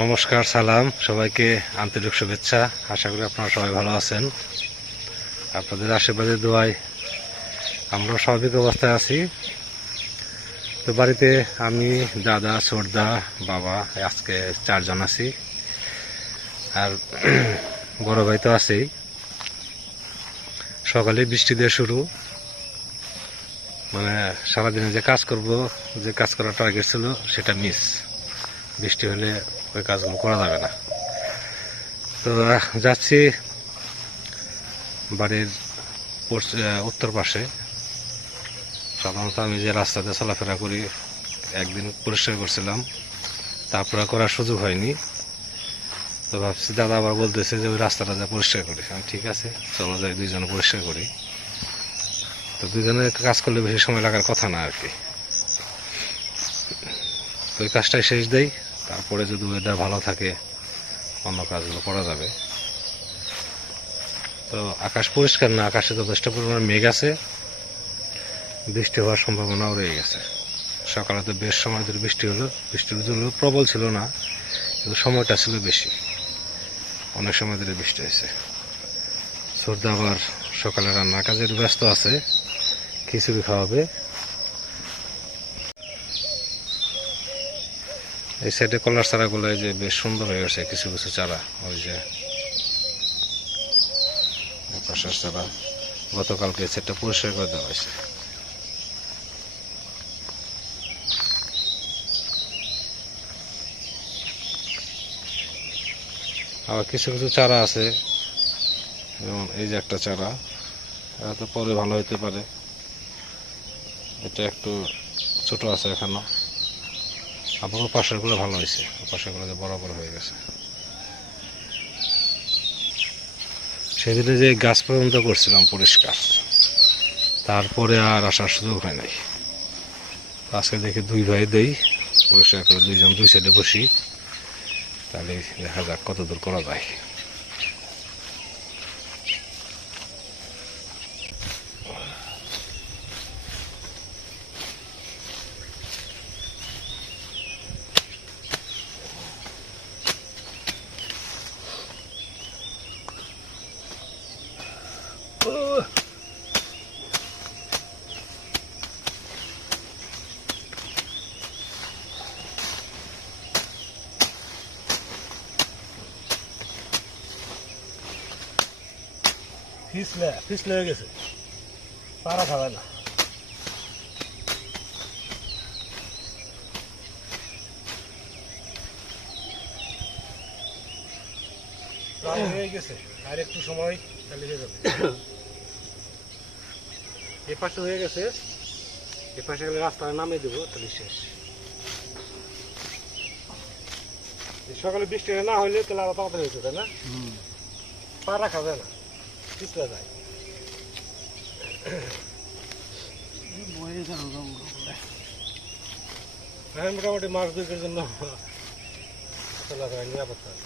নমস্কার, সালাম সবাইকে, আন্তরিক শুভেচ্ছা। আশা করি আপনারা সবাই ভালো আছেন। আপনাদের আশীর্বাদের দোয়ায় আমরা স্বাভাবিক অবস্থায় আছি। তো বাড়িতে আমি, দাদা, ছোটদা, বাবা, আজকে 4 জন আছি। আর বড় ভাই তো আছেই। সকালে বৃষ্টি দিয়ে শুরু, মানে সারাদিনে যে কাজ করব, যে কাজ করার টার্গেট ছিল সেটা মিস। বৃষ্টি হলে ওই কাজগুলো করা যাবে না। তো যাচ্ছি বাড়ির উত্তর পাশে। সাধারণত আমি যে রাস্তাতে চলাফেরা করি, একদিন পরিষ্কার করছিলাম, তারপরে করার সুযোগ হয়নি। তো ভাবছি দাদা আবার বলতেছে যে ওই রাস্তাটা যা পরিষ্কার করি। আমি ঠিক আছে, চলো যাই, দুইজনে পরিষ্কার করি। তো দুইজনে কাজ করলে বেশি সময় লাগার কথা না আর কি। তো ওই কাজটাই শেষ দেই, তারপরে যদি ওয়েদার ভালো থাকে অন্য কাজগুলো করা যাবে। তো আকাশ পরিষ্কার না, আকাশে যথেষ্ট পরিমাণে মেঘ আছে, বৃষ্টি হওয়ার সম্ভাবনাও রয়ে গেছে। সকালে তো বেশ সময় ধরে বৃষ্টি হলো, বৃষ্টির জন্য প্রবল ছিল না, কিন্তু সময়টা ছিল বেশি, অনেক সময় ধরে বৃষ্টি হয়েছে। সর্দা আবার সকালে রান্নার কাজের ব্যস্ত আছে, খিচুড়ি খাওয়াবে। এই সাইডে কলার চারাগুলো যে বেশ সুন্দর হয়ে গেছে, কিছু কিছু চারা, ওই যে পাশের চারা গতকালকে সেটা পরিষ্কার করে দেওয়া হয়েছে। আবার কিছু কিছু চারা আছে, যেমন এই যে একটা চারা, এটা তো পরে ভালো হইতে পারে। এটা একটু ছোট আছে এখনো। আবার ও পাশেরগুলো ভালো হয়েছে, ও পাশেরগুলো বরাবর হয়ে গেছে। সেদিনে যে গাছ পর্যন্ত করছিলাম পরিষ্কার, তারপরে আর আসার সুযোগ হয় নাই। আজকে দেখি দুই ভাই দেই পরিষ্কার করে, দুইজন দুই সাইডে বসি, তাহলে দেখা যাক কত দূর করা যায়। পিছলে হয়ে গেছে, পাড়া খাবে না। হয়ে গেছে, আর একটু সময় তাহলে হয়ে যাবে। এ পাশে হয়ে গেছে, এ পাশে গেলে রাস্তা নামিয়ে দেবো, তাহলে শেষ। সকালে বৃষ্টি না হইলে তাহলে আবার তাড়াতাড়ি হয়েছে, তাই না? পাড়া খাবে না, পিছলে যায়। মোটামুটি মাছ দুইকের জন্য চলাফেরা নিরাপদ থাকে।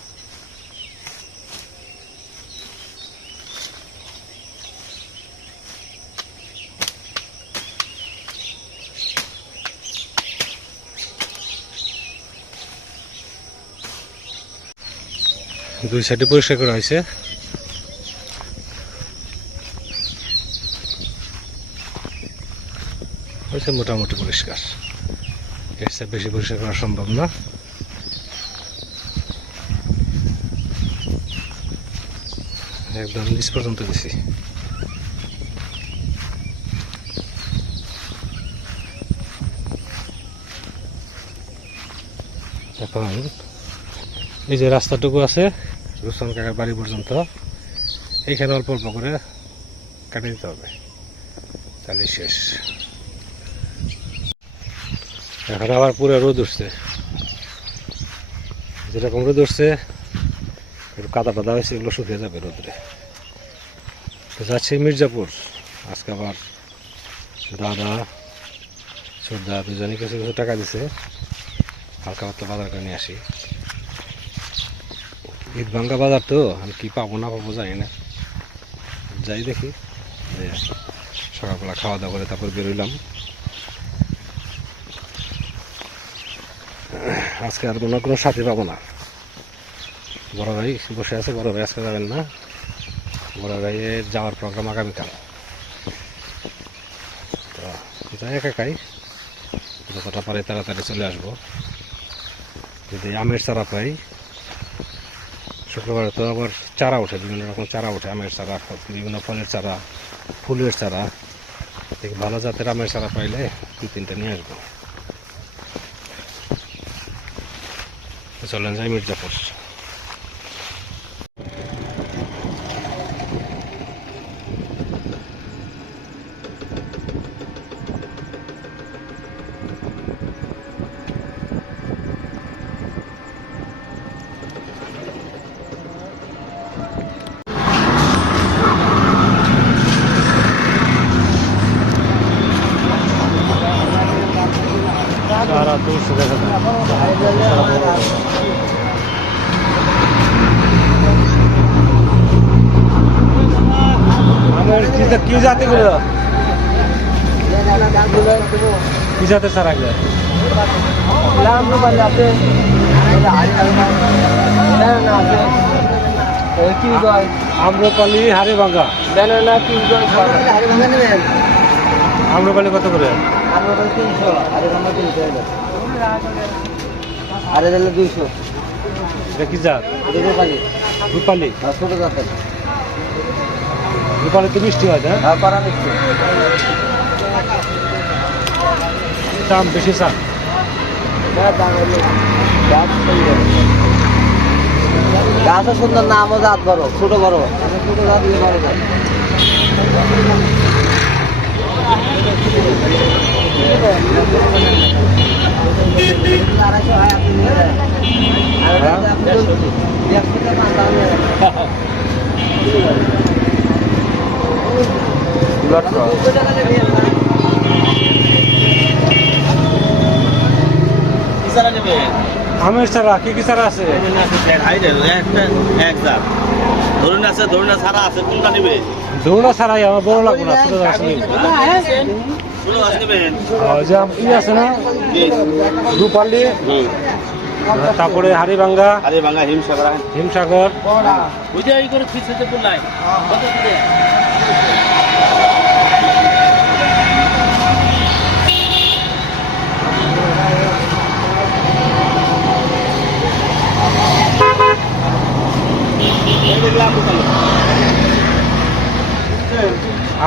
দুই সাইডে পরিষ্কার করা হয়েছে। হয়েছে মোটামুটি পরিষ্কার, এর চেয়ে বেশি পরিষ্কার করা সম্ভব না। একদম নিচ পর্যন্ত গেছি। এখন এই যে রাস্তাটুকু আছে রুস্তম কাকার বাড়ি পর্যন্ত, এইখানে অল্প অল্প করে কাটে দিতে হবে, তাহলে শেষ। এখন আবার পুরো রোদ উঠছে, যেরকম রোদ উঠছে একটু কাদা টাদা হয়েছে, এগুলো শুকিয়ে যাবে রোদরে। তো যাচ্ছি মির্জাপুর। আজকে আবার দাদা, ছোটদা দুজনে কিছু কিছু টাকা দিছে, হালকা পাতলা বাজার করে নিয়ে আসি। ঈদ ভাঙ্গা বাজার তো, আমি কি পাবো না পাবো জানি না, যাই দেখি। সকালবেলা খাওয়া দাওয়া করে তারপর বেরোইলাম। আজকে আর কোনো সাথী পাবো না, বড় ভাই বসে আছে, বড় ভাই আজকে যাবেন না, বড় ভাইয়ের যাওয়ার প্রোগ্রাম আগামীকাল। তো যাই একাই, যতটা পারে তাড়াতাড়ি চলে আসবো। যদি আমের চারা পাই, শুক্রবারে তো আবার চারা ওঠে, বিভিন্ন রকম চারা ওঠে, আমের চারা, বিভিন্ন ফলের চারা, ফুলের চারা, ভালো জাতের আমের চারা পাইলে 2-3টা নিয়ে আসবো। চলেন যাই মির্জাপুর। সারা দূর সে দেখা যায়। আমের কি জাতিগুলো, কি জাতের চারা গেলে? আম্রপালি, হাড়িভাঙ্গা। আম্রপালি কত করে? 200। এটা কি জাত? রূপালি। রূপালি, ছোট জাতের। রূপালি তো মিষ্টি হয় না? করা মিষ্টি। দাম বেশি চান? গাছও সুন্দর না, আমও জাত বড়, ছোট বড়, ছোট জাত দিয়ে বড় জাত। আমের চারা কি কি চারা আছে? ধরুন আছে, ধরুন ছাড়া আছে, কোনটা নেবে? ধরুন ছাড়াই আমার বড় লাগবে না, ছোট গাছ নেই। ছোট গাছ নেবেন? যে ই আছে না, রূপালি, তারপরে হাড়িভাঙ্গা, হিমসাগর। হিমসাগর। বুঝে এই করে খিচতে বললাই কত দিলে?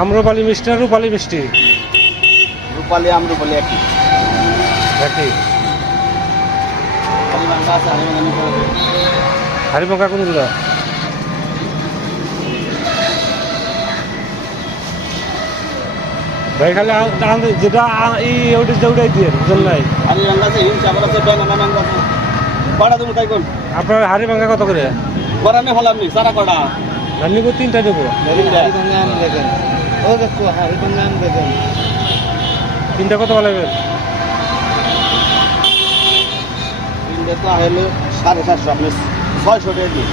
আম্রপালি মিষ্টি না রূপালি মিষ্টি? রূপালি আম্রপালি একই। একই। হাড়িভাঙ্গা কোনগুলো? ভাই খালি যেটা ওটাই দিয়ে বুঝলেন নাই? হাড়িভাঙ্গা আছে, হিমসাগর আছে, বেনানা ম্যাঙ্গো আছে। কটা তুমি তাই কোন? আপনার হাড়িভাঙ্গা কত করে? করানে হলাম নি, সারা কটা? নিব 3টা দেবো। 3টা কত লাগবে? 3টে তো হলো 750, আপনি 600 টাকা দিন।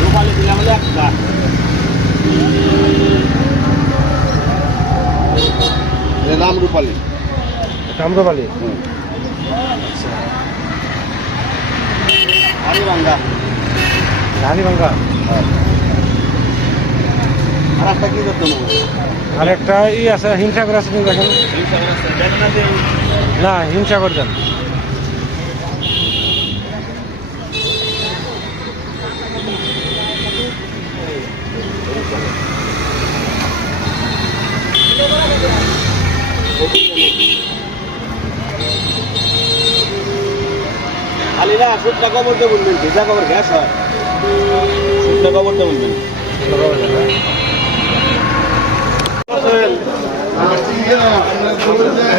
রূপালি দিলাম হলে একটা। এর নাম রূপালি। আম্রপালি। হাড়িভাঙ্গা। হাড়িভাঙ্গা। আর একটা কি করতে নেবো? আর একটা ই আছে, হিমসাগর আছে কিন্তু দেখেন না, হিমসাগর দেন। আলিরা শুকনা গোবর দিয়ে বলবেন, ভেজা গোবর গ্যাস হয়, শুকনা গোবর দিয়ে বলবেন।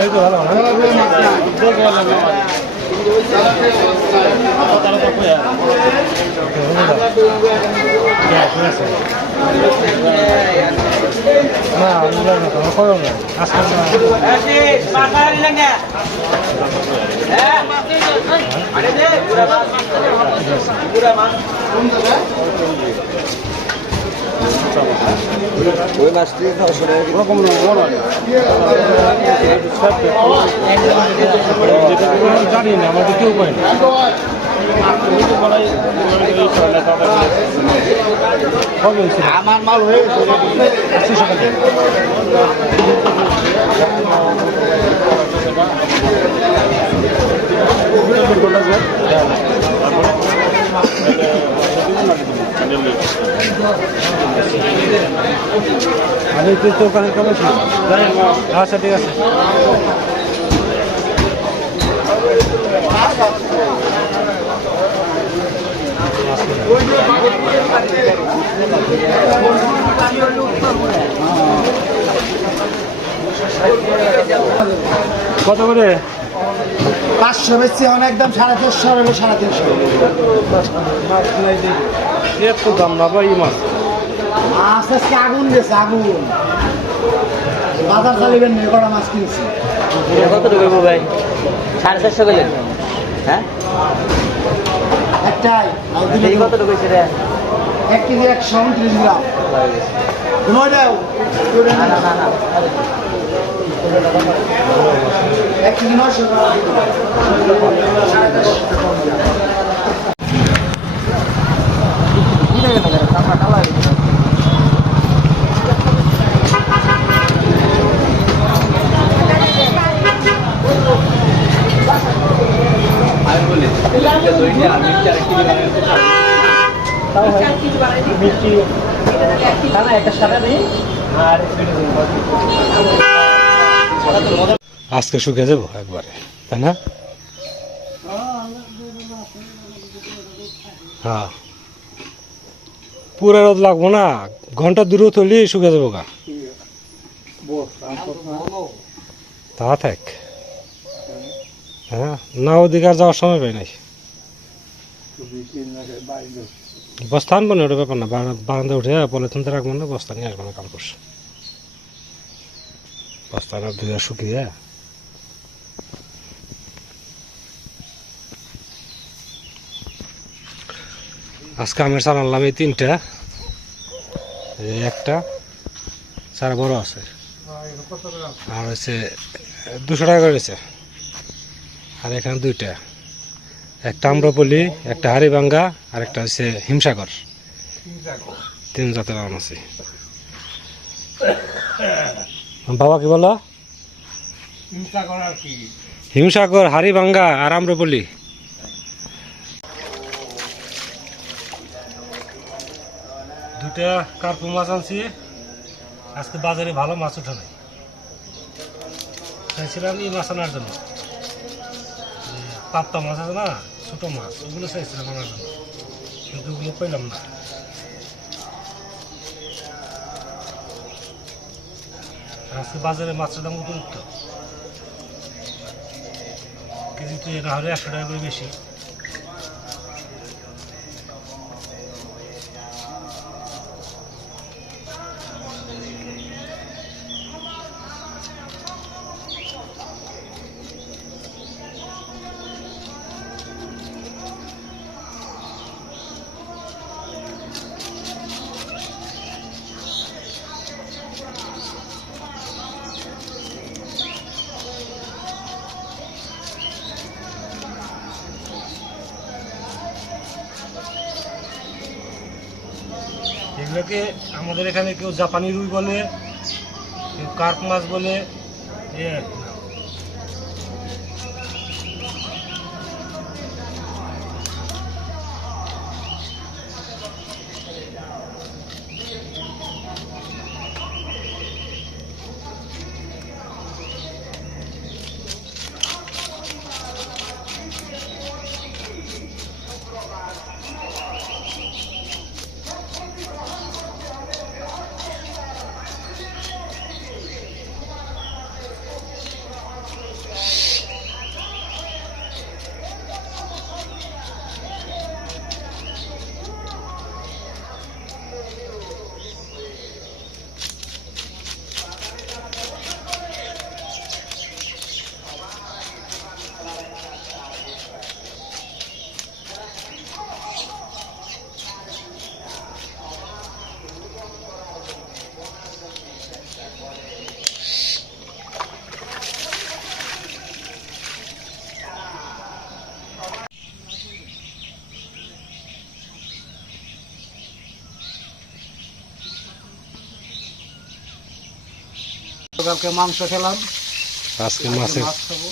এই তো ভালো না? ওই মাছটি 900 টাকা ওরকম জানি না, আমাদের কেউ পাই না। আমার মাল হয়ে গেছে আমি তুই তো ওখানে কেমন ছিল আচ্ছা ঠিক আছে কত করে 500 বেশি এখন একদম 450 হলো 350 এত দাম না ভাই মাছ মাছ আজকে আগুন গেছে আগুন বাজার চালিবেন না কটা মাছ কিনছি এটা কত টাকা ভাই 450 গেলেন হ্যাঁ একটাই আর দিলে এই কত টাকা রে 1 কেজি 129 গ্রাম নয় দাও না না না না 1 কেজি 900 গ্রাম আজকে শুকিয়ে যাবো একবারে তাই না হ্যাঁ পুরা রোদ লাগবো না ঘন্টা দূরে তুলি শুকিয়ে যাবো গা তা থাক হ্যাঁ না ওদিকে আর যাওয়ার সময় পাই নাই বস্তা আনবো না ওটা ব্যাপার না বারান্দা উঠে পলিথিনতে রাখবো না বস্তা নিয়ে আসবো না কাল পরশু বস্তা না ধুয়ে শুকিয়ে আজকে আমের চাল আনলাম এই 3টা একটা সারা বড় আছে আর হচ্ছে 200 টাকা করেছে আর এখানে 2টা একটা আম্রপলি একটা হাড়িভাঙ্গা আর একটা হচ্ছে হিমসাগর 3 জাতের আম আছে বাবা কি বলো হিমসাগর হাড়িভাঙ্গা আর আম্রপলি দুটা কার্পু মাছ আনছি আজকে বাজারে ভালো মাছ ওঠে নাই চাইছিলাম এই মাছ আনার জন্য পাপ্তা মাছ আছে না ছোট মাছ ওগুলো চাইছিলাম আনার জন্য কিন্তু ওগুলো পেলাম না আজকে বাজারে মাছের দাম উপযুক্ত কেজিতে না হলে 100 টাকা করে বেশি এগুলোকে আমাদের এখানে কেউ জাপানি রুই বলে কেউ কার্প মাছ বলে এই আর কি। কালকে মাংস খেলাম, আজকে মাছের মাছ খাবো।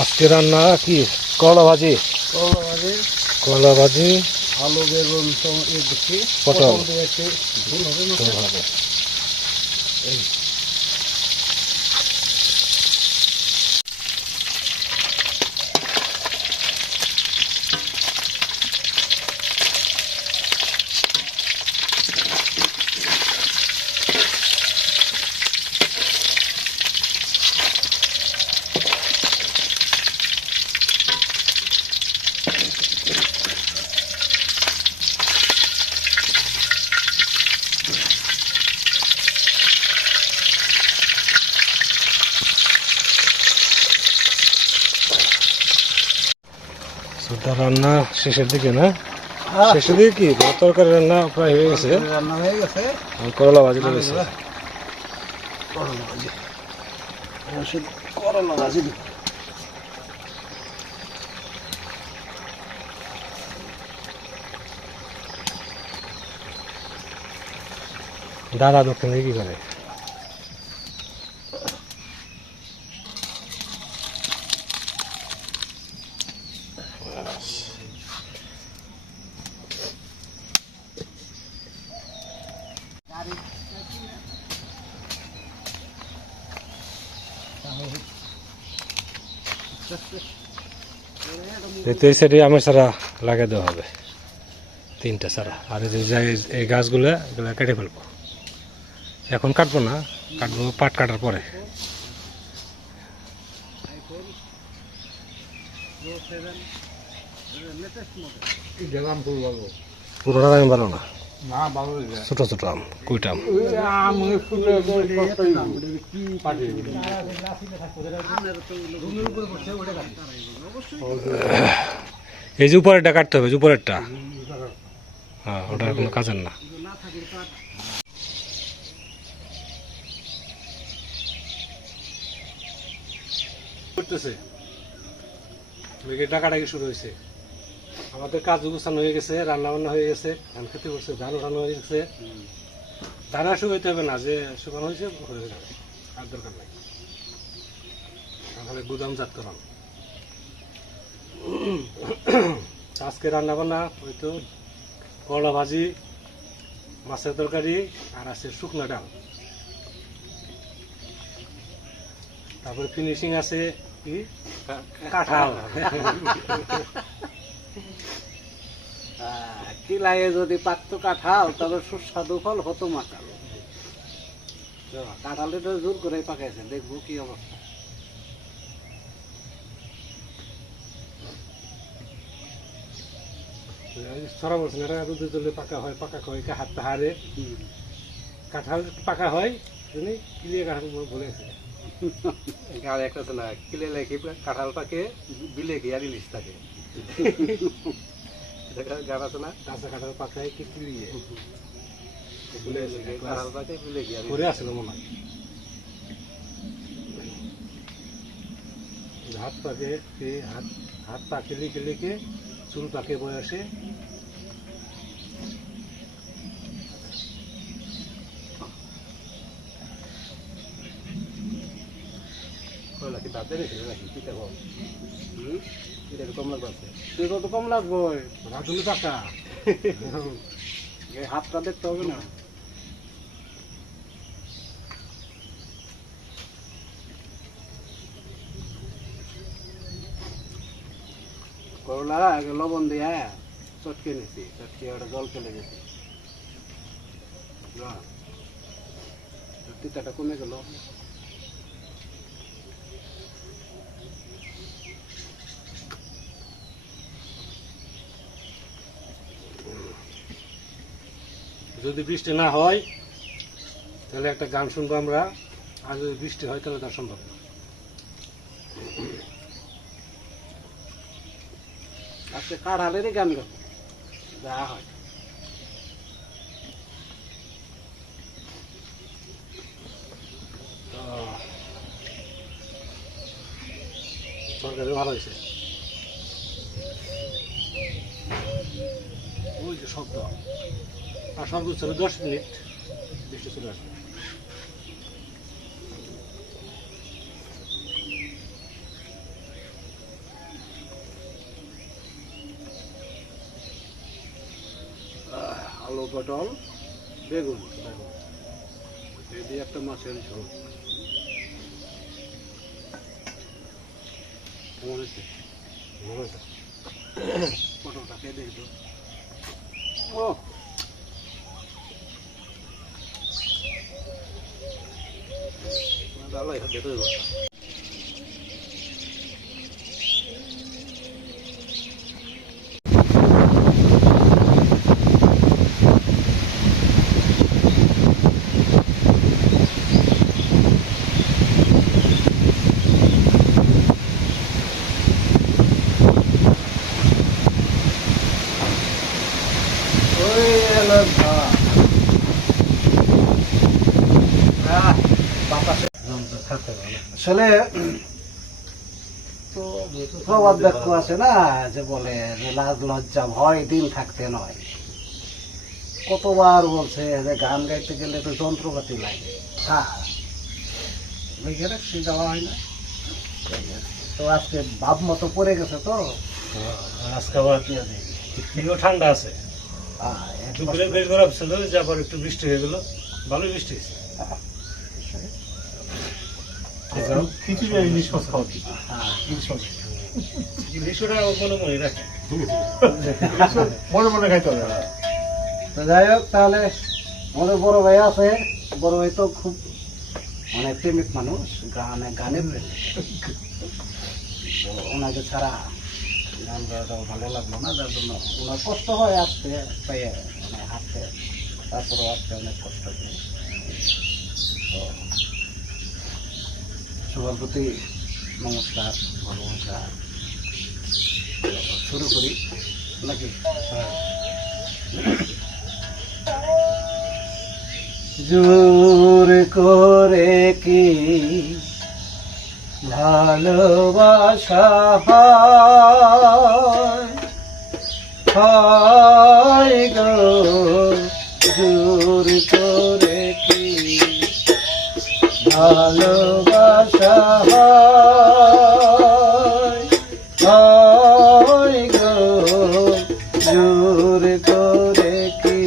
আজকে রান্না কি করলা ভাজি, করলা ভাজি, করলা ভাজি, আলু বেগুন দেখি পটল দিয়ে একটু ঝোল হবে না? ঝোল হবে। সুদ্ধা রান্না শেষের দিকে না, শেষের দিকে কি তরকারি রান্না প্রায় হয়ে গেছে, রান্না হয়ে গেছে। করলা ভাজি লেগেছে। করলা ভাজি, করলা ভাজি দিব। দাদা দক্ষিণে কি করে? এই সাইডে আমের চারা লাগিয়ে দেওয়া হবে, 3টা চারা। আর এই গাছগুলো এগুলো কেটে ফেলবো, এখন কাটবো না, কাটবো পাট কাটার পরে। পুরোটা আমি ভালো না, ছোট ছোট আম, কুইটা আম। এই যে উপরেরটা কাটতে হবে, উপরেরটা, হ্যাঁ ওটা কোনো কাজের না। করতেছে ডাকাডাকি শুরু হয়েছে, আমাদের কাজ গুছানো হয়ে গেছে, রান্না বান্না হয়ে গেছে, ধান খেতে করছে, ধান উঠানো হয়ে গেছে। ধান আর শুকাইতে হবে না, যে শুকানো হয়েছে হয়ে যাবে, আর দরকার নাই। তাহলে গুদাম জাত করাম। আজকে রান্না বান্না হয়তো করলা ভাজি, মাছের তরকারি, আর আছে শুকনো ডাল। তারপরে ফিনিশিং আছে কি কাঁঠাল। কিলায়ে যদি পাকতো কাঁঠাল তবে সুস্বাদু ফল হতো মাকাল। কাঁঠালে তো জোর করে পাকাইছে, দেখবো কি অবস্থা। ছড়া বলছে না, রোদে জলে পাকা হয়, পাকা হয় হাত পাহাড়ে। কাঁঠাল পাকা হয়, কিলিয়ে কাঁঠাল বলে আছে। আর একটা আছে না, কিলে লেখি কাঁঠাল পাকে, বিলে কি আর ইলিশ থাকে। গান আছে না, কাঁচা কাঁঠাল পাকায় কি কিলিয়ে কাঁঠাল পাকে বিলে কি আর করে আসলে মনে হয়। হাত পাকে হাত পাকে লিখে লিখে, চুল পাকে বয়সে। কি দাঁতে রেখে নাকি পিঠা কম, এটা কম লাগবে, তুই কত কম লাগবো, রাজুলি পাকা। হাতটা দেখতে হবে না। করলা আগে লবণ দিয়ে চটকে নিছি, চটকে ওটা জল ফেলে গেছি, তিতাটা কমে গেল। যদি বৃষ্টি না হয় তাহলে একটা গান শুনবো আমরা, আর যদি বৃষ্টি হয় তাহলে তার সম্ভব না। আজকে কাঁঠালেরই গান গাবো, যা হয়। তরকারি ভালো হয়েছে। ওই যে শব্দ, আর সর্বোচ্চ 10 মিনিট বৃষ্টি চলে আসবে। আলু পটল বেগুন এই দিয়ে একটা মাছের ঝোল কেমন হয়েছে? ভালো হয়েছে। পটলটা খেয়ে দেখবো। ও ভালোই ভেতরে বসা। আসলে প্রবাদ বাক্য আছে না যে বলে যে লাজ লজ্জা ভয় দিন থাকতে নয়। কতবার বলছে যে গান গাইতে গেলে তো যন্ত্রপাতি লাগে, হ্যাঁ ওইখানে সে যাওয়া হয় না। তো আজকে ভাব মতো পড়ে গেছে তো আজকে আবার দিনও ঠান্ডা আছে, দুপুরে বেশ গরম ছিল, যে আবার একটু বৃষ্টি হয়ে গেল, ভালোই বৃষ্টি হয়েছে। খিচুড়ি আর ইলিশ মাছ খাওয়া ঠিক, ইলিশটা মনে মনে রাখে, মনে মনে খাইতে হবে। তো যাই হোক, তাহলে আমাদের বড় ভাই আছে, বড় ভাই তো খুব মানে প্রেমিক মানুষ, গানে প্রেমিক। তো ওনাকে ছাড়া গান গাওয়াটাও ভালো লাগলো না, যার জন্য ওনার কষ্ট হয় আসতে পাইয়ে মানে হাঁটতে, তারপরেও আসতে অনেক কষ্ট হয়। তো সবার প্রতি নমস্কার, ভালোবাসা। শুরু করি নাকি? জোর করে কি ভালোবাসা হয় গো, জোর করে কি ভালোবাসা হয় গো, জোর করে কি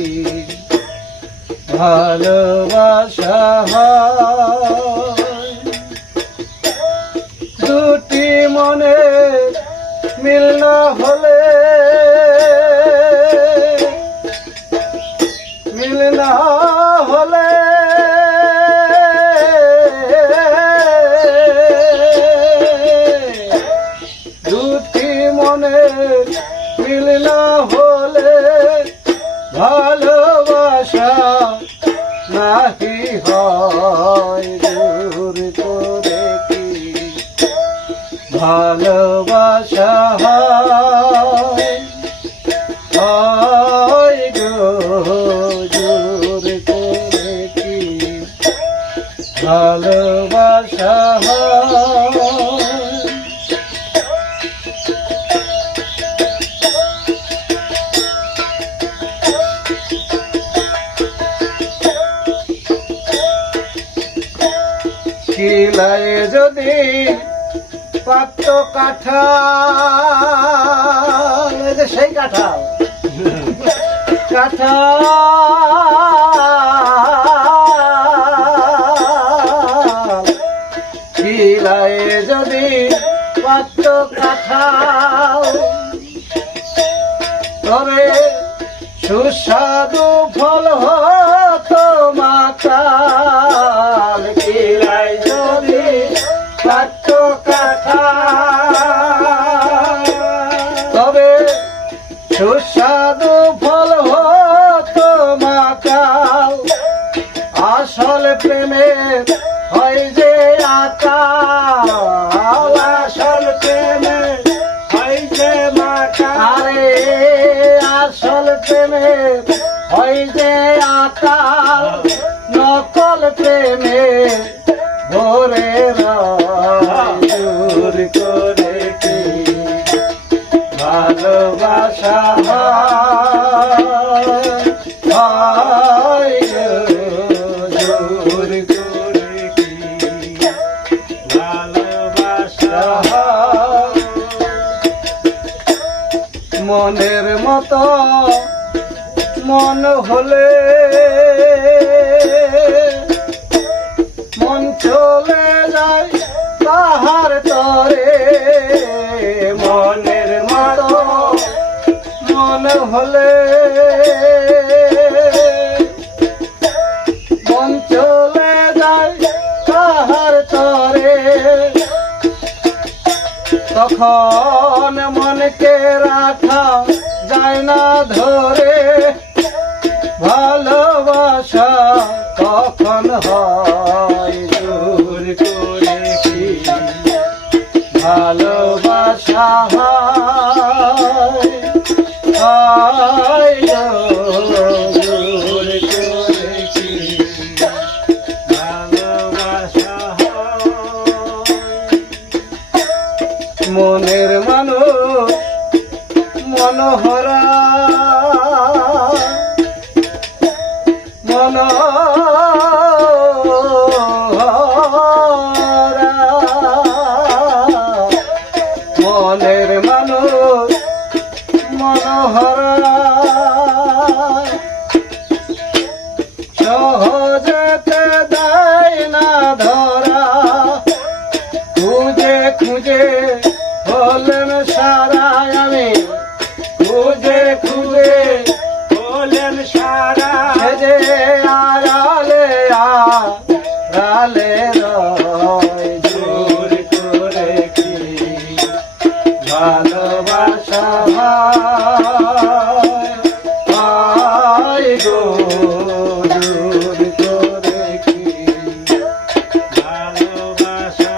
ভালোবাসা হয়। দুটি মনে মিল না হলে, মিল না হলে দুটি মনে মিল না হলে ভালোবাসা নাহি হয়, দূর করে কি ভালোবাসা হয় গো, দূর করে কি ভালোবাসা শিলায় যদি পাত্র কাঁঠাল, যে সেই কাঁঠাল কাঁঠাল, শিলায় যদি পাত্র কাঁঠাল, তবে সুস্বাদু ফল হতো মাতাল। শিলায় যদি পাত্র কাঁঠাল, তবে সুস্বাদু ফল হতো মাতাল। আসল প্রেমে হয় যে আকাল, আসল প্রেমে হয় যে মাতাল, আসল প্রেমে হয় যে আকাল। মনের মতো মন হলে মন চলে যায় তাহার তরে মনের মতো মন হলে মন চলে যায় তাহার তরে তখন মনকে রাখা যায় না ধরে ভালোবাসা কখন হয় দূর করে কি ভালোবাসা হয় দূর করে কি ভালোবাসা মনের মানুষ মনোহরা মনের মানুষ মনোহরা সহজেতে দেয় না ধরা খুঁজে খুঁজে হলেন সারা আমি খুঁজে খুঁজে হলেন সারা যে আড়ালে আড়ালে রয় দূর করে কি ভালোবাসা হয় গো দূর করে কি ভালোবাসা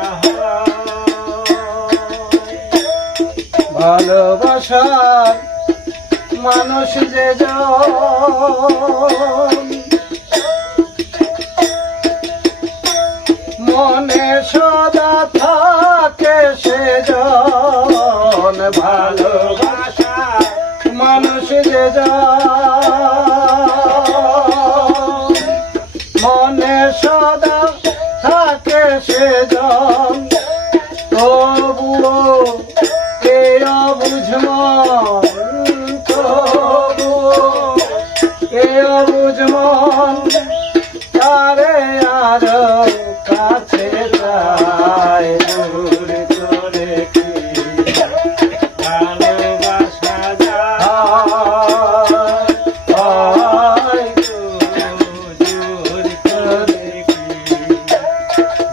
ভালোবাসার মানুষ যে মনে সদা থাকে সে ভালোবাসা মানুষ যে মনে সদা থাকে সে তবুও কে বুঝমন তবুও কে বুঝমন তারে আর কাছে যায় দূর করে কি ভালোবাসা যায় দূর করে কি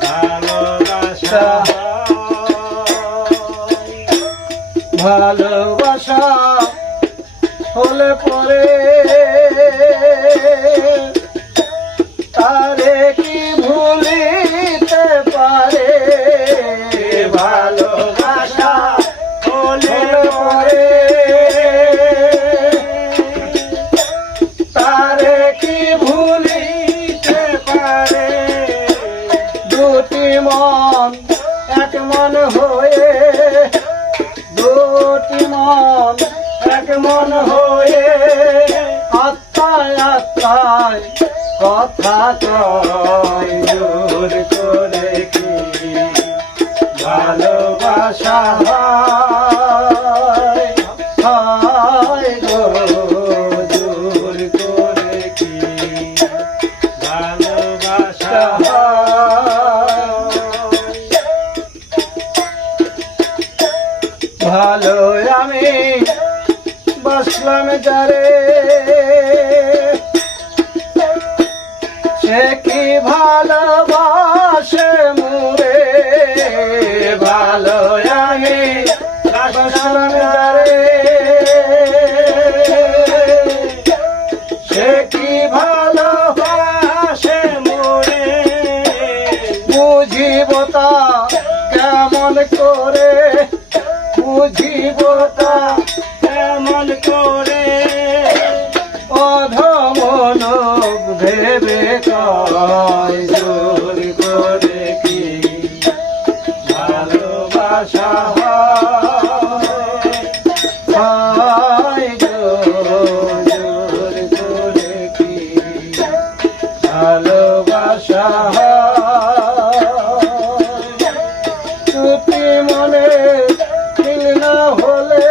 ভালোবাসা ভালোবাসা হলে পরে তারে কি ভুলিতে পারে ভালোবাসা হলে পরে তারে কি ভুলিতে পারে দুটি মন এক মন হয়ে দুটি মন এক মন হয়ে আত্মায় আত্মায় কথা কয় দূর করে কি ভালোবাসা হয় গো দূর করে কি ভালোবাসা ভালো আমি বসলাম যারে সে কি ভালোবাসে মুরে ভালো আমি বসলাম যারে সে কি ভালোবাসে মুরে বুঝিব তা কেমন করে বুঝিব তা কেমন করে অধমন ভেবে কয় জোর করে কি ভালোবাসা হয় জোর করে কি ভালোবাসা তুই মনে না হলে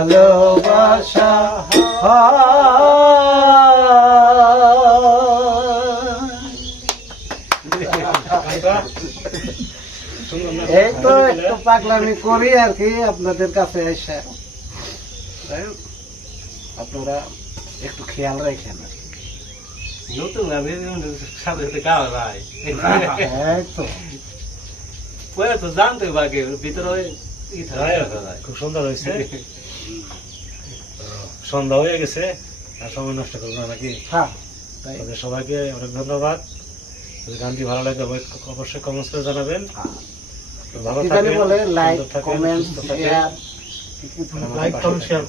ভালোবাসা সুন্দর না? এই তো একটু পাগলামি করি আর কি আপনাদের কাছে এসে। যাই হোক, আপনারা একটু খেয়াল রাখেন আর কি। নতুন আমি সাথে সাথে গাওয়া ভাই এই তো পরে তো জানতে বাকি ভিতরে যাই হোক, খুব সুন্দর হয়েছে। সন্ধ্যা হয়ে গেছে, আর সময় নষ্ট করবো না নাকি? হ্যাঁ তাই তাদের সবাইকে অনেক ধন্যবাদ। যদি গানটি ভালো লাগে অবশ্যই কমেন্টস করে জানাবেন। ভালো কি জানি থাকবেন, বলে লাইক সুন্দর থাকবেন, কমেন্ট সুস্থ থাকবেন। Share like comment share